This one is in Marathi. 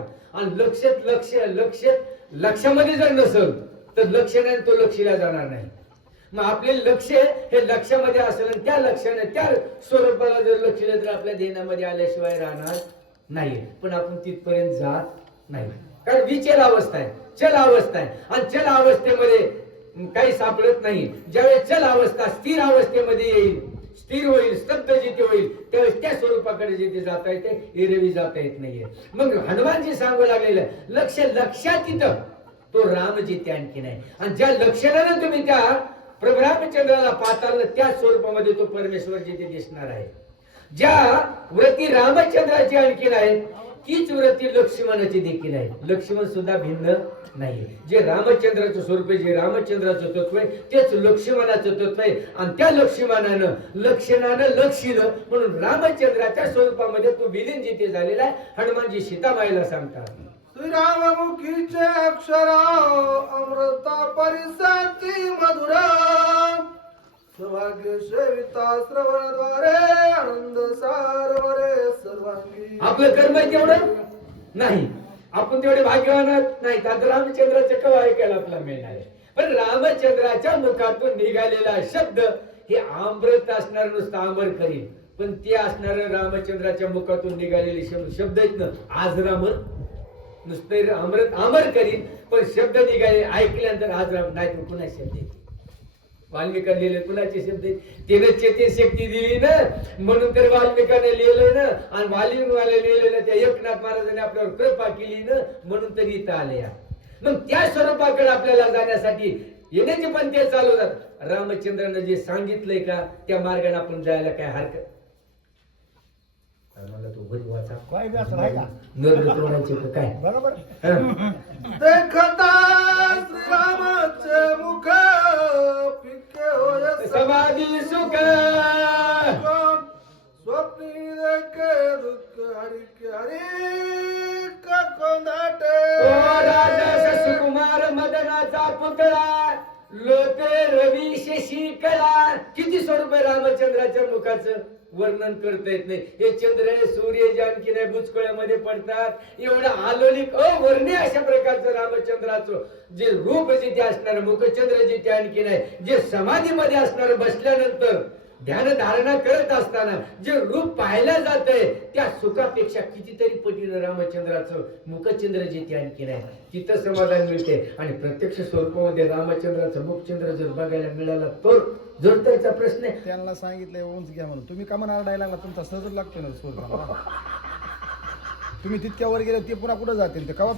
का? आणि लक्षात लक्ष लक्षात लक्षामध्ये जर नसल तर लक्ष नाही तो लक्षीला जाणार नाही. मग आपले लक्ष हे लक्षामध्ये असेल आणि त्या लक्षाने त्या स्वरूपाला जर लक्ष दिलं तर आपल्या ध्येयामध्ये आल्याशिवाय राहणार नाही. पण आपण तिथपर्यंत जात नाही. कारण विचल अवस्था आहे. चल अवस्था आहे. आणि चल अवस्थेमध्ये काही सापडत नाही. ज्यावेळेस चल अवस्था स्थिर अवस्थेमध्ये येईल स्थिर होईल स्तब्ध जिथे होईल. त्यावेळेस त्या स्वरूपाकडे जिथे जाता येते एरवी जाता येत नाहीये. मग हनुमानजी सांगू लागलेलं लक्ष लक्षात इथं तो राम जिथे आणखी नाही आणि ज्या लक्षणानं तुम्ही त्या प्रभरामचंद्राला पाताल पाहताल त्या स्वरूपामध्ये तो परमेश्वर जिथे दिसणार आहे. ज्या व्रती रामचंद्राची आणखीन आहे तीच वृत्ती लक्ष्मणाची देखील आहे. लक्ष्मण सुद्धा भिन्न नाही जे रामचंद्राचं स्वरूप आहे जे रामचंद्राचं तत्व आहे तेच लक्ष्मणाचं तत्व आहे. आणि त्या लक्ष्मणानं लक्षणानं लक्षिलं म्हणून रामचंद्राच्या स्वरूपामध्ये तो विलीन जिथे झालेला आहे हनुमानजी सीताबाईला सांगतात. श्रीराममुखीचे अक्षरा अमृता परिसाची मधुरा सौभाग्य सेविता श्रवणद्वारे आनंद सारवरे सर्वांगी. आपलं कर्म आहे तेवढं? नाही. आपण तेवढे भाग्यवान नाही. तर रामचंद्राचं कवा ऐकायला आपल्याला मिळणार आहे पण रामचंद्राच्या मुखातून निघालेला शब्द हे आमृत असणार नुसतं आंबर करीन. पण ते असणार रामचंद्राच्या मुखातून निघालेले शब्द शब्द आहेत ना आज राम नुसते अमृत आमर करीन पण शब्द निघाले ऐकल्यानंतर आज राम नाही तर पुन्हा शब्द येतील. वाल्मिकांनी लिहिले कुणाचे शब्द आहेत? त्यानं चेते शक्ती दिली ना म्हणून तर वाल्मिकाने लिहिलं ना आणि वाल्मिकाने लिहिलेलं त्या एकनाथ महाराजांनी आपल्यावर कृपा केली ना म्हणून तरी इथं आले या मग त्या स्वरूपाकडे आपल्याला जाण्यासाठी येण्याचे पण ते चालवतात रामचंद्रानं जे सांगितलंय का त्या मार्गाने आपण जायला काय हरकत? मला तो घरी वाचा. काय काय? बरोबर. समाधी सुख स्वप्नी देखे दुःख हरि के हरि का सुकुमार मदनाचा पुतळा लोके रवी शशी कला किती स्वरूप आहे रामचंद्राच्या मुखाचं? वर्णन करता येत नाही. हे चंद्र सूर्य जानकी नाही बुचकळ्यामध्ये पडतात. एवढं आलोलिक अवर्णीय अशा प्रकारचं रामचंद्राचं जे रूप जिथे असणार मुखचंद्र जिथे आणखी नाही जे समाधीमध्ये असणार बसल्यानंतर ध्यान धारणा करत असताना जे रूप पाहायला जात आहे त्या सुखापेक्षा कितीतरी पटीनं रामचंद्राचं मुखचंद्र जिथे आणखी नाही तिथं समाधान मिळते आणि प्रत्यक्ष स्वरूपामध्ये रामचंद्राचं मुखचंद्र जर बघायला मिळाला तर जर त्याचा प्रश्न आहे त्यांना सांगितलंय उंच घ्या म्हणून. तुम्ही का म्हणा आरडायला लागला? तुमचा सहज लागतो ना सोड तुम्ही तितक्यावर गेले ते पुन्हा कुठं जातील? ते कवा.